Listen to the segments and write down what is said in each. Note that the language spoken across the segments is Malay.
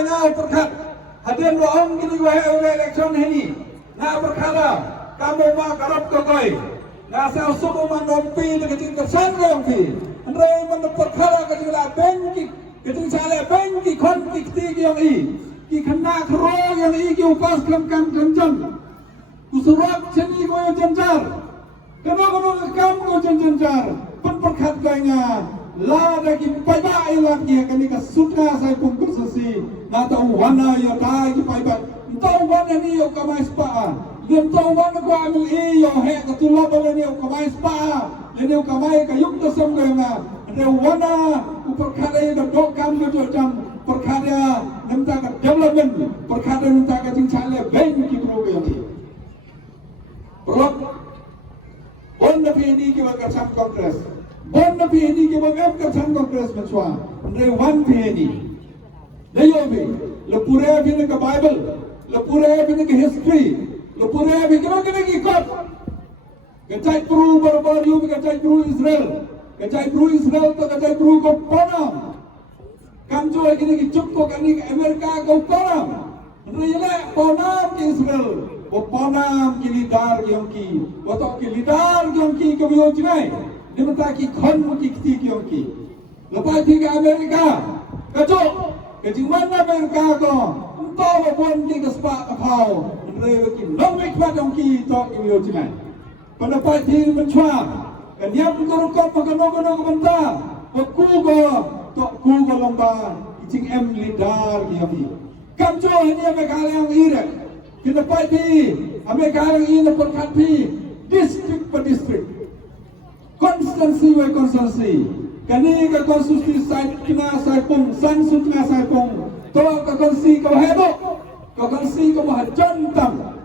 Nah, perkat hadir orang kini wahai oleh election ini. Nah, perkara kamu mak karap koi. Nah, saya suruh menompi dengan kesan rompi. Andai mana perkara kecil benki, kecil salah benki konflik tiga yang ki kena kerong yang ki upas kelamkan kencan. Kusurat seni kau jencar. Kenapa kamu jencar? Perkat kainya. La lagi payah ilang dia kini kesuka saya pun bersesi. Nata wana ya dah ki payah. Tahu wana ni yo kamai spa. Dia tahu wana ko amil yo he ketulap bala ni yo kamai spa. Ini yo kamai kayung dasam ko nga. Ada wana perkara yang dokam betul jam perkara nemta ka development perkara nemta ka cincale bank ki program ni. Perlu Bonna PND ki wakasam kongres. Bonna PND ke bagam kersan kongres macam andre one PND नहीं भी लपुरे भी ने का बाइबल लपुरे भी ने की हिस्ट्री लपुरे भी के की कब कचाई प्रू बराबर यू भी कचाई प्रू इस्राएल तो कचाई प्रू को पनाम काम जो है कि चुप को करने के अमेरिका को पनाम andre ये ले पनाम के इस्राएल वो पनाम की लीडर की वो तो की लीडर की कभी हो जाए Dimana kon mukti kionki, lepas tiga Amerika, kacau, kejuan Amerika ko, entah apa pun kita sepak apau, mereka ki nombik macam ki tak kini ujian. Pada pagi mencuat, kan yang berkorban makan bentar, aku ko tak ku ko lomba, icing lidar kionki. Kacau ini Amerika yang irak, kita pagi Amerika yang ini perkati district per district. Konstansi wa konstansi kani ka konstitusi sai kina sai pung san sutna sai pung to ka konsi ka hebo ka konsi ka mahajan tam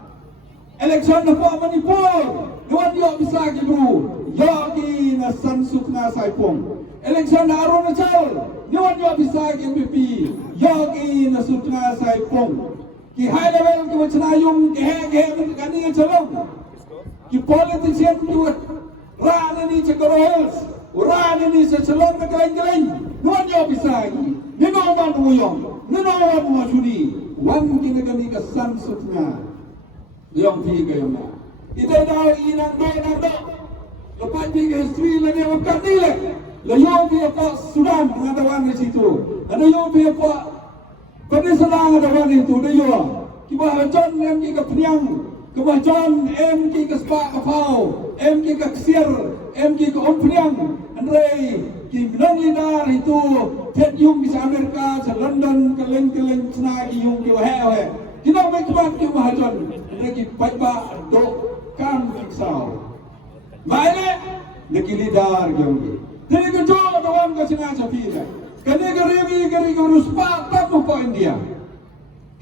election na po Manipur nuan yo bisa ki bro yo ki na san sutna sai pung election na Arunachal nuan yo bisa ki MP yo ki na sutna sai pung ki high level ki wachna yung ke kani ka chalong ki politician tu Rana ni cekarohels, rana ni secelong kekeleng-keleng, nuan yo bisa lagi. Nino man muyong, nino man mujudi, wan kini kami kesan sutnya, yang tiga yang mana. Itu dah inang do, lepas tiga history lagi makan nilai, layong dia pak Sudan ada wan di situ, ada yang dia pak Peninsula ada wan itu, ada yang kibah John yang kita penyang. Kebahagiaan MK ke sepak kapau, MK ke ksir, MK ke ompriang, Andre ki menang lidar itu Ted Yung bisa Amerika, se London ke leng senagi yung ki wahe. Kita baik kuat ki bahagiaan, Andre ki baik-baik dok kam kiksau. Baile, neki lidar yung ki. Jadi ke jo doang ke sini sapira. Kene ke revi ke urus pak tak mau India.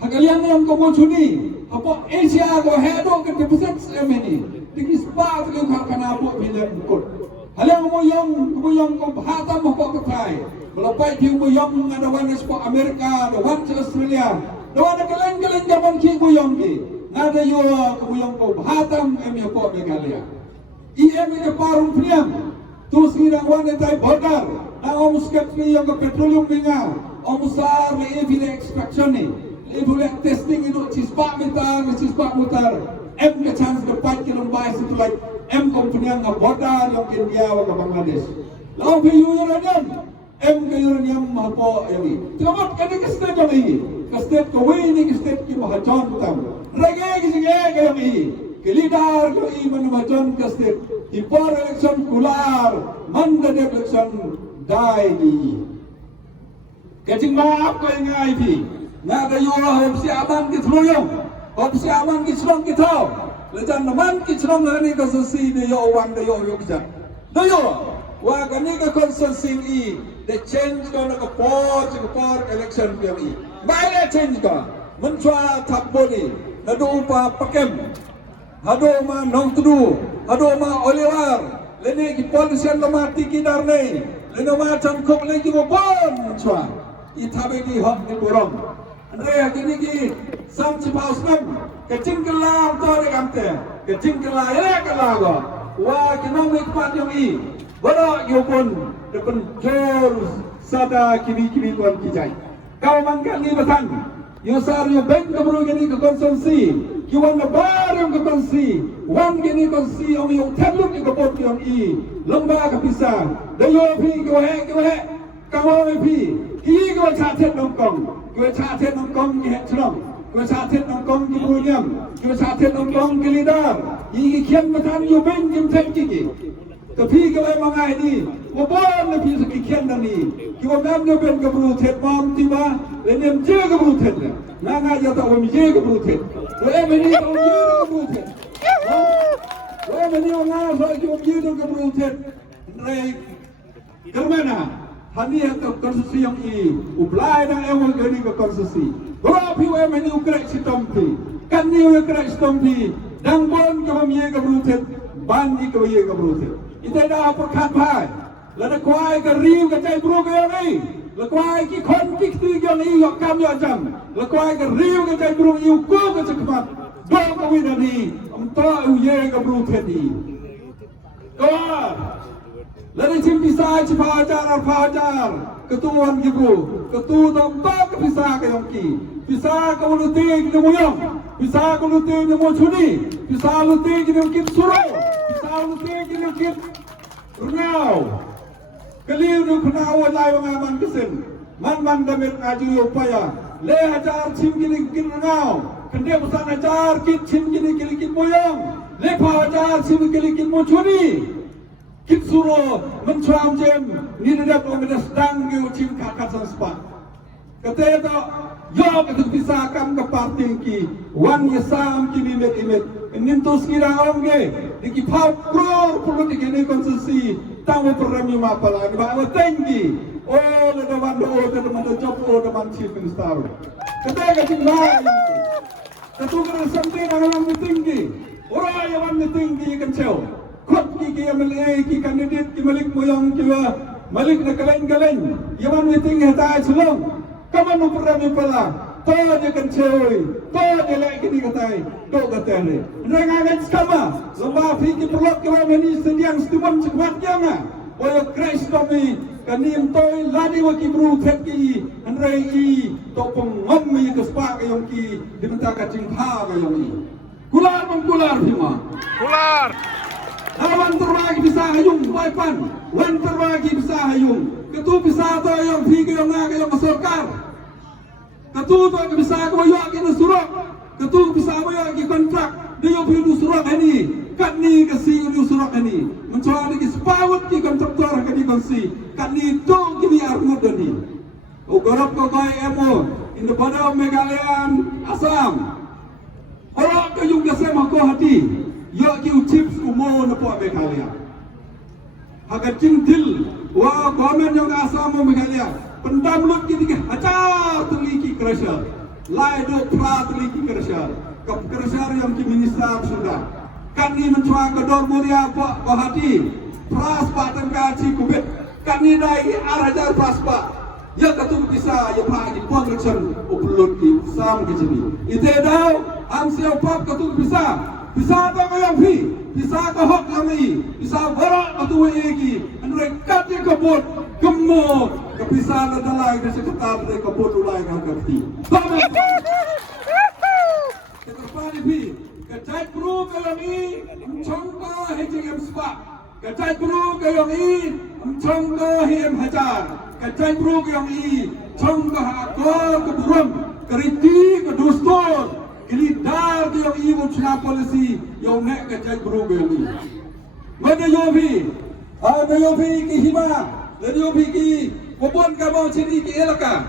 Hakalian yang kau cuni. Apa Asia ko hedo ke deposit semeni diki spa ke kana po bilang bukot halang mo yung ko hata mo po katay malapay di mo yung ada wan sa Amerika ada wan sa Australia ada wan kaleng jaman ki mo yung ki ada yo ko yung ko hatam em yo po Meghalaya em ke parum priam tu sirang wan tay border na omuskat ni yung petroleum nga omusar le evile extraction ni Ibu lihat testing itu cispak mutar, M ke chance dapat kilombai situ like M company yang border yang India atau Bangladesh. Lalu pilih uranium, M ke uranium apa ini? Kenapa kini ke state yang ini? Ke state kau ini ke state ki mahajan betul. Rega kisi yang ini, ke leader kau ini mana mahajan ke state. Ipar election kular, manda election dai ni. Kecing maaf kau ingat ini. Nada yo opsi aman ki thluyong opsi aman ki chlong ki thau lejan man ki chlong ani ka sosi de yo wan de yo kja de yo wa kani ka consensus I the change ko na ka por election pi I bai le change ka mun chwa thap boni na do pa pakem hado ma nong tudu hado ma olivar lene ki politician lo ma tiki dar nei lene ma cham khok le ki bo bon chwa I thabe ki hok ni borong Andre kini ki sam cipausnam kecing kelam tore kamte kecing kelaya kelago wa kinong ikpat yung I bodo yopon dekon jor sada kini tuan kijai kau mangkat ni pesan Yusar yu bank keburu gini ke konsumsi kiwan lebar yang ke konsumsi wan gini konsumsi om yung teluk ni kebot yang i lomba ke pisang dayo pi kiwa he kau pi ki kiwa chatet nongkong kiwa chatet nongkong ki het chlong kiwa chatet nongkong ki bunyam kiwa chatet nongkong ki lidar i kian pesan yu bank kim tek ki tapi kalau mangai ni, wabon lebih sekian ni. Kita memang ben keburu tet mam tiba, lenem je keburu tet. Nanga ya tak wami je keburu tet. Ini kau je keburu tet. Ini orang so kau je keburu tet. Rai, kemana? Hani yang konstitusi yang i, ublai dan ewan gani ke konstitusi. Berapa yang ini ukrak sitompi, kan ni ukrak sitompi. Dan bon kau je keburu tet, bandi kau je keburu tet. Itu dah perkat pai. Lalu kuai ke riu ke cai bro ke yang ni. Lalu kuai ki konflik tu yang ni yang kami ajam. Lalu kuai ke riu ke cai bro iu ko ke cekmat. Dua kawin ni. Amta uye ke bro tadi. Kau. Lalu cimpisai cipajar. Ketuan gitu. Ketua tempat ke pisah ke yang ki. Pisah ke uluti ke muyong. Pisah ke uluti ke mocuni. Pisah uluti ke kit suruh. Kit Rengau Keliu du kenau lai wangaman kesen Man damit ngaju upaya Le ajar cim gini kit rengau Kende pesan ajar kit cim gini kit moyong Le pa ajar cim gini kit mocuni Kit suruh mencuam jem Ni dedak orang sedang yu cim kakat sang sepak Kata itu Yo ketuk bisa kam ke parting ki Wan yesam ki bimet imet Nintus kira orang ke Diki pau kror politik ini konsumsi tamu perami mapala ni bawa tinggi oh le dewan do teman job teman chief minister kata kacing mai ketu kena sampai dalam tinggi orang yang tinggi kencau kot ki MLA ki kandidat ki malik moyang ki malik na kaleng yang tinggi ta celong kaman perami pala to je kencau to je lagi ni katai to kata ni rengangan sama lomba fikir perlu kau meni sediang setuan cepat jangan boyo crash kami kanim toy ladi waki bru teki andrei i to pengommi ke spa ke yongki diminta kacing ha ke yongki kular hima kular lawan terbagi bisa hayung waipan wan terbagi bisa hayung ketu bisa to yang fikir yang ke yang sorkar ketu to bisa ke boyo ke surat ketu bisa boyo ke kontrak dia pilih surat ini, kat ni kasi pilih surat ini, mencari ke sepawat ki kontraktor ke di konsi, kat ni tu kini armud ini. Ugarap ko kay emo, indi pada Meghalaya Assam. Orang ke yung gasem ako hati, yo ki chips umo na po Meghalaya. Hagat cintil, wa komen yung Assam mo Meghalaya, pendamlut ki di acar tuliki krasher, lai do pra tuliki krasher. Kekerjaan yang ki minister sudah kami mencuak kedor mulia pak hati pras paten kaci kubit kami dai arajar pras pak ya ketum bisa ya pagi puang recen upload ki sam ke sini ite dau am siap pap ketum bisa ta yang fi bisa ke hok kami bisa berak ketu egi andre kati kebot gemmo ke bisa ladalai ke sekitar de kebot ulai kan kafti Panipi, kecai bro kayong i, chongka hejeng emspa. Kecai bro kayong i, chongka hem hajar. Kecai bro kayong i, chongka hakor keburum, keriti kedustur, kelidar kayong i muncul polisi, yang nek kecai bro kayong i. Mana yofi ki hima, dan yofi ki kebun kamu sini ki elaka.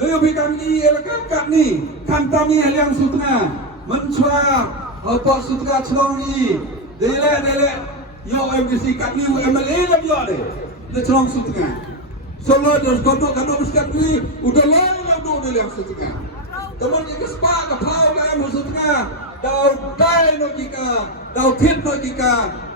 Yofi kami elaka kat ni, kantami yang sutna. Mencua apa sutra celong ni dele yo MDC kat ni MLA lagi ada de celong sutra solo dos kodok muskat ni udah lain do de yang sutra teman ke spa ke pau ke mu sutra dau dai no kika dau thit no kika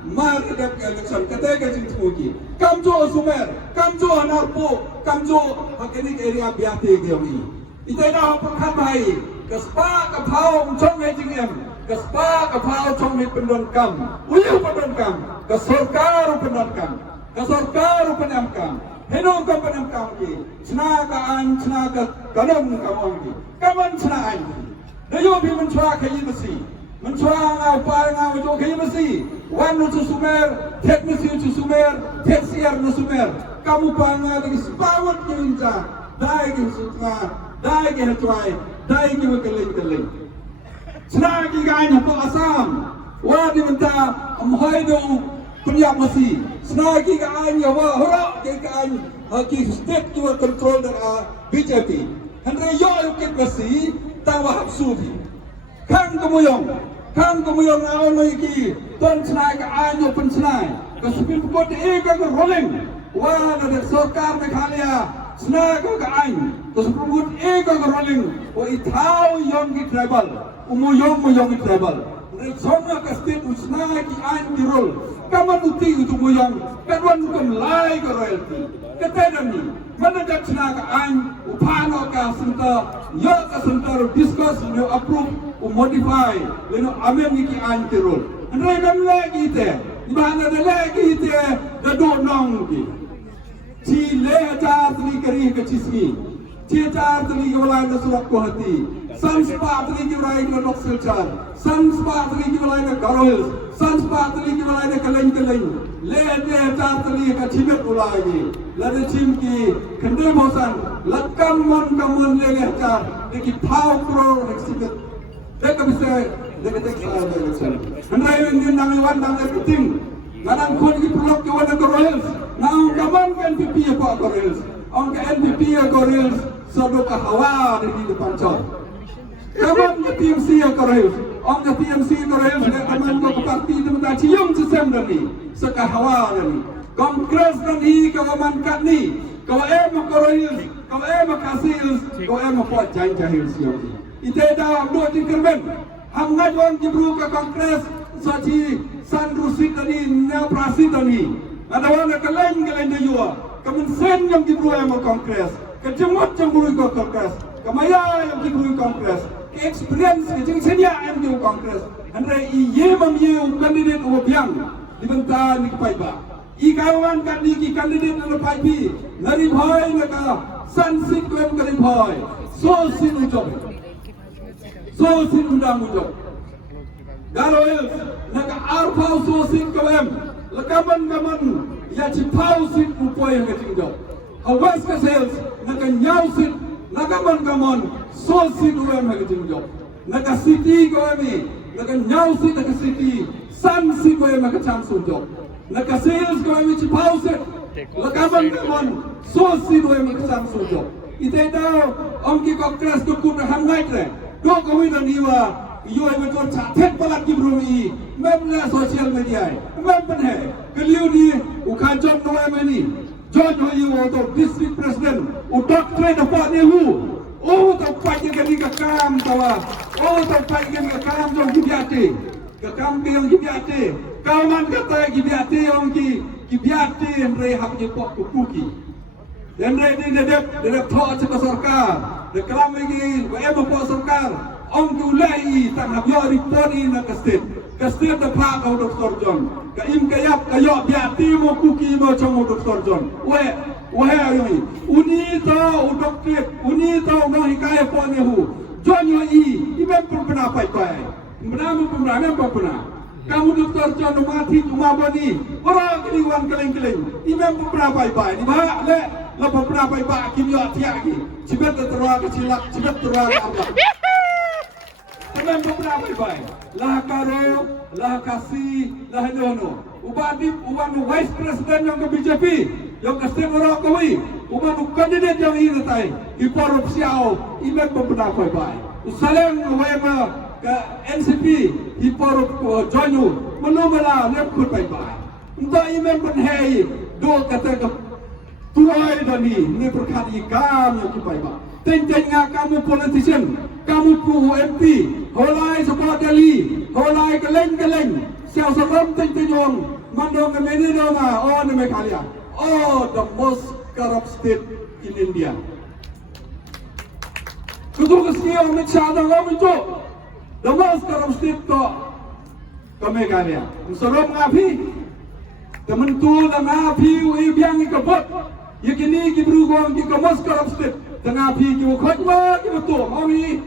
mar de ke election kate ke jing thuki kamjo sumer kamjo anarpo kamjo hakeni area biate ge ni ite dah pakhan bhai Kespa kapau chong hejing em, kespa kapau chong hej pendon kam, uyu pendon kam, kesorkar pendon kam, kesorkar pendam kam, Heno kapan kami, cina kaan cina ke kanom kami, kaman cina ini. Dayo bi mencua kayi besi, mencua ngau par ngau jo kayi besi. Wan nu sumer, tet mesi nu sumer, tet siar nu sumer. Kamu panga lagi sepawat kirinca, dai ki sutna, dai ki hatuai, dai ki keling. Cina ki gain hapo Asam, wadi menta amhoi do Punjab masih, senagi kain ya wah horak kain ki state juga control dengan BJP. Henry yo ukit masih tawa hapsubi. Kang kemuyong awal lagi tuan senai kain yo pun senai. Kesupi pukul ega ke rolling. Wah ada sokar Meghalaya senai kain. Kesupi pukul ega ke rolling. Wah itau yong ki tribal, umuyong ki tribal. Resona ke state senai kain di roll. Kaman uti untuk moyang, kadwan bukan lai ke royalty. Ketedan ni, mana dah cina ke ain, upano ke senter, ya ke senter discuss, you approve, modify, you amen ni ke ain tirul. Andai kan lagi te, di mana ada lagi te, dah dua nong ki. Ci lejar teri keri ke cismi, ci lejar teri walai na surat ko hati, sanspa teri walai na nokselcar, sanspa teri walai na garoils. Sanspa tali ki walai kaleng le ta tali ka chimet ulai la de chim ki khande mosan la kamon le ta de ki phau kro exhibit de ka bise de ka tek sa de election andai wen nang wan nang everything nang khon ki prolog ki wan ko royals nang kamon kan pi ko royals ong ka NPP ko royals so do ka hawa de di depan chon kamon ki TMC ko royals Ong ka TMC ko rin sa kaman ko partido mo dahil yung sisem na ni sa kahawa na ni. Kongres na ni kawaman ka ni. Kawae mo ko rin, kawae mo kasils, kawae mo po jahil siya. Ite daw ang doon din kerben. Hangad wang gibru ka kongres sa si San Rusit na ni, Neoprasit na ni. Adawa na kaleng na yuwa. Kamunsen yung gibru mo kongres. Kajumot yung gibru ko kongres. Kamaya yung gibru kongres. Experience yang sedia MDU Kongres. Andai iye mamiu kandidat ubiang dibenta ni kepaiba. Ikawan kandiki kandidat na paibi. Nari bhai naka sansit kwem kari bhai. So sin undang ujok. Garoil naka arpau so sin kwem. Lekaman ya cipau sin upoi yang ketinggal. Awas ke sales naka nyau sin nakaman so sin uem hagating job. Naka city ko emi, naka nyau sin naka city, san sin ko emi hagachang sun job. Naka sales ko emi cipau sin, lakaman so sin uem hagachang sun job. Ite daw ong ki kongres ko kun hangai tre. Do ko wi dan iwa, iyo emi ko chathet palat ki brumi, memla social media. Mem penhe, keliu di ukan job no emi ni. George Hoyu untuk district president, untuk trade dapat nehu. Oh, tempat yang kami kekam tawa. Oh, tempat yang kami kekam jom kibiate. Kekam yang kibiate. Kawan kata kibiate yang kibiate yang rey hak jepok kukuki. Yang rey ni dedep thok cakap sarkar. Dekelam lagi, em pok sarkar. Ong kulai tanggap yo report ni nak state. State dapat kau Dr. John. Kaim kayap kayo biati mo kuki mo chong Dr. John. Wah ayoi. Uni tahu dokter, uni tahu nak hikayat pon nehu. John yo ibe pernah pai. Pernah apa pernah. Kamu Dr. John mati cuma bani. Orang keliwan keleng. Ibe pernah pai. Di mana le pernah pai kimyo tiaki. Cibet terus kecilak, cibet terus apa. Teman pernah pai. Lah karo, lah kasih, lah nono. Uban vice president yang ke BJP. Yang kasih orang kawi, umat kandidat yang ini tay, iporup siau, imen pernah baik. Usalang wema ke NCP, iporup joinu, menumela lepkut baik. Untuk imen penhei, do kata ke tuai dani, ni perkara ikam yang baik. Tenjengah kamu politician, kamu pro MP, holai sekolah Delhi, holai keleng, siau seram tenjeng, mandong ke menedoma, oh ni Meghalaya. Oh, the most corrupt state in India. Kudu kesini orang China orang itu, the most corrupt state to Meghalaya. Seram ngapi, temen tu dah ngapi, biang ikut, Yakini ki beruang ki kemas korupsi tengah pi ki khotma ki betul kami